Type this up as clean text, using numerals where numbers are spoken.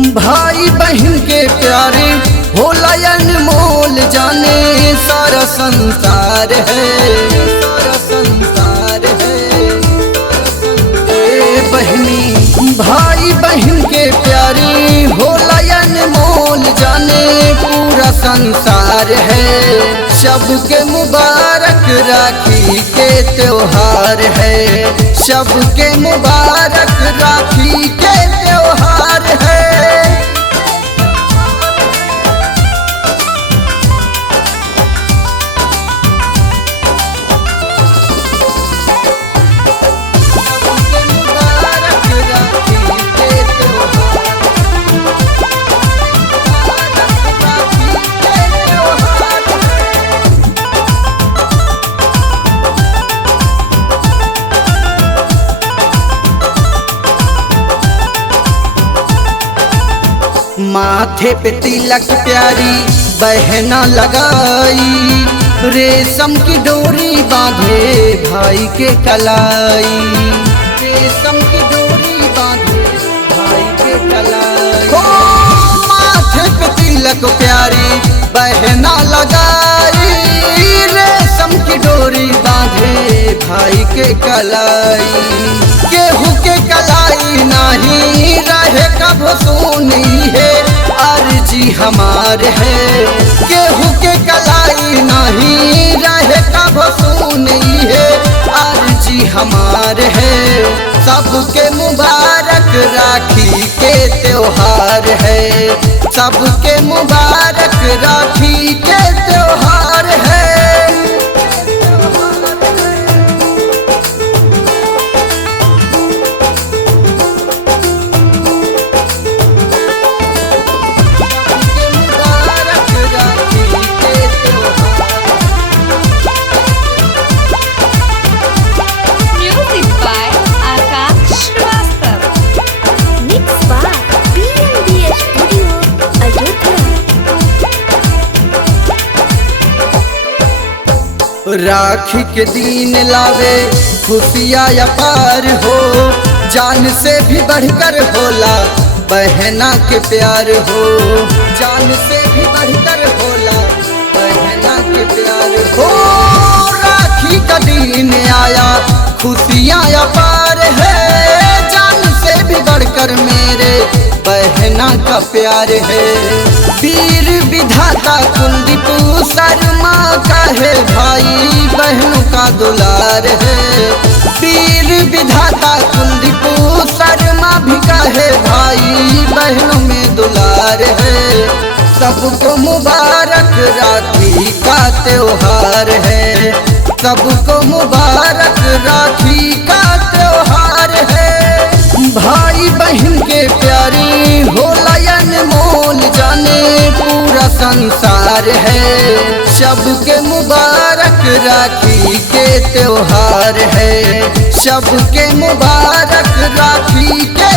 भाई बहन के प्यारे होला अनमोल, जाने सारा संसार है, सारा संसार है। बहनी भाई बहन के प्यारे होला अनमोल, जाने पूरा संसार है। सबके मुबारक राखी के त्योहार है, सबके मुबारक राखी के त्योहार है। माथे पे तिलक प्यारी बहना लगाई, रेशम की डोरी बांधे भाई के कलाई, रेशम की डोरी बांधे भाई के कलाई। हो माथे पे तिलक प्यारी बहना लगाई, रेशम की डोरी बांधे भाई के कलाई। केहू के कलाई नहीं रहे कब सुनी है, अर्जी हमार है। केहू के कलाई नहीं रहे कब सुनी है, अर्जी हमार है। सबके मुबारक राखी के त्योहार है, सबके मुबारक राखी के त्योहार है। राखी के दिन लावे खुशियाँ अपार हो, जान से भी बढ़कर होला बहना के प्यार हो, जान से भी बढ़कर होला बहना के प्यार हो। राखी का दिन आया खुशियाँ अपार है, जान से भी बढ़कर मेरे बहना का प्यार है। वीर विधाता कुलदीप शर्मा का है भाई बहनों का दुलार है। वीर विधाता कुलदीप शर्मा भी का है भाई बहनों में दुलार है। सबको मुबारक राखी का त्योहार है, सबको मुबारक राखी का त्योहार है। भाई बहन के प्यारी होला अनमोल, जाने पूरा संसार है। सबके मुबारक राखी के त्योहार है, सबके मुबारक राखी के